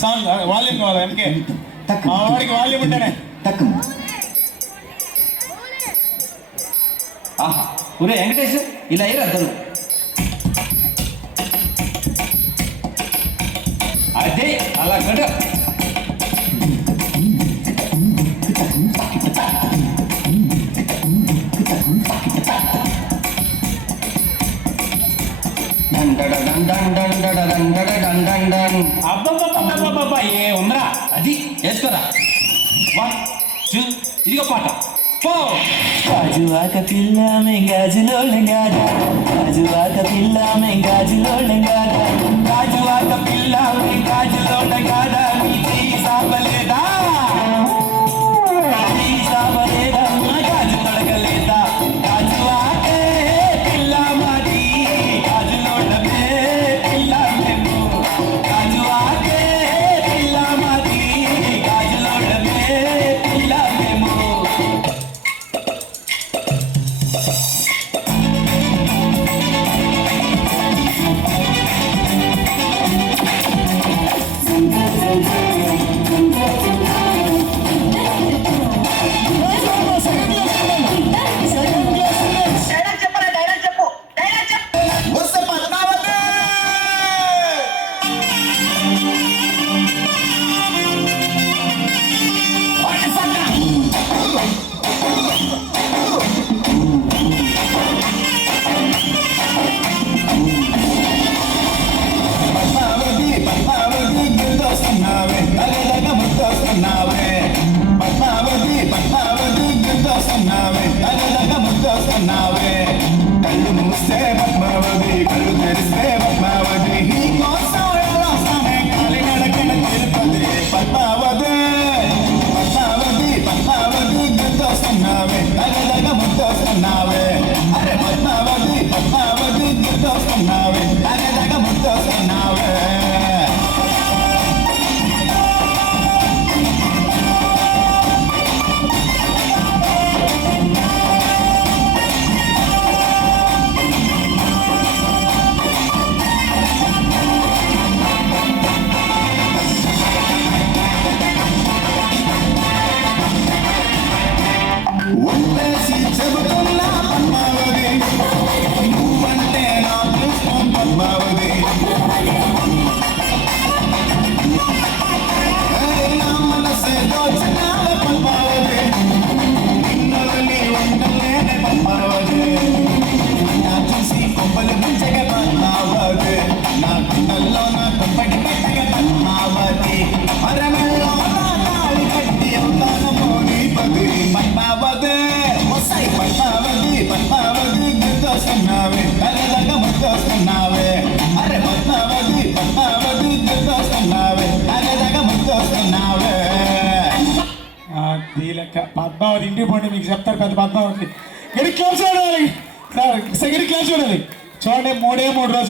song volume కావాలి వెనకే మా వాడికి వాల్యూమ్ ఉంటేనే ఒరే వెంకటేష్ ఇలా అయ్యారు అందరూ అదే అలా గడ అబ్బబ్బబ్బబ్బబ్బబ్బా ఏ ఉందరా అది వేసుకోరా 1 2 ఇదిగో పాట గాజువాక పిల్ల మెంగాజులోళ్ళంగాడ గాజువాక పిల్ల మెంగాజులోళ్ళంగాడ గాజువాక పిల్ల గాజులోడగాడ నీతి సాపలేదా సాబలేదా గాజు తొడగలేదా గాజువాకే పిల్ల మాది గాజులోడమే పిల్ల మేము గాజువాకే పిల్ల మాది గాజులోడమే పిల్ల మేము కళ్ళు మూస్తే పద్మావతి కళ్ళు తెరిస్తే పద్మావతి నీకోసం వస్తానే కాలి నడకన తిరుపతి పద్మావతి పద్మావతి పద్మావతి గుర్తొస్తున్నావే తగదగ ముద్దొస్తున్నావే అరే పద్మావతి పద్మావతి గుర్తొస్తున్నావే తగదగ ముద్దొస్తున్నావే ఒప్పేసి చెబుతున్నా పద్మావతి నువ్వంటే నాకు ఇష్టం పద్మావతి నా మనసే దోచినావే పద్మావతి నిన్నొలని ఉండలేనే పద్మావతి నా చూసి కొబ్బలు ముంచగ పద్మావతి నా కుండల్లో నా కుంపటి పెట్టగ పద్మావతి అరమల్లో నా తాళి కట్టి అవుతానమో నీ పది పద్మావతి వస్తాయి పద్మావతి పద్మావతి గుర్తొస్తున్నావే కలదగ ముద్దొస్తున్నావే అరే పద్మావతి పద్మావతి గుర్తొస్తున్నావే కలదగ ముద్దొస్తున్నావే దీలక పద్మావతి ఇంటికి పోండి మీకు చెప్తారు పెద్ద పద్మావతి గడి క్లాస్ చూడాలి సార్ సెకండ్ క్లాస్ చూడాలి చూడండి 3 రోజులు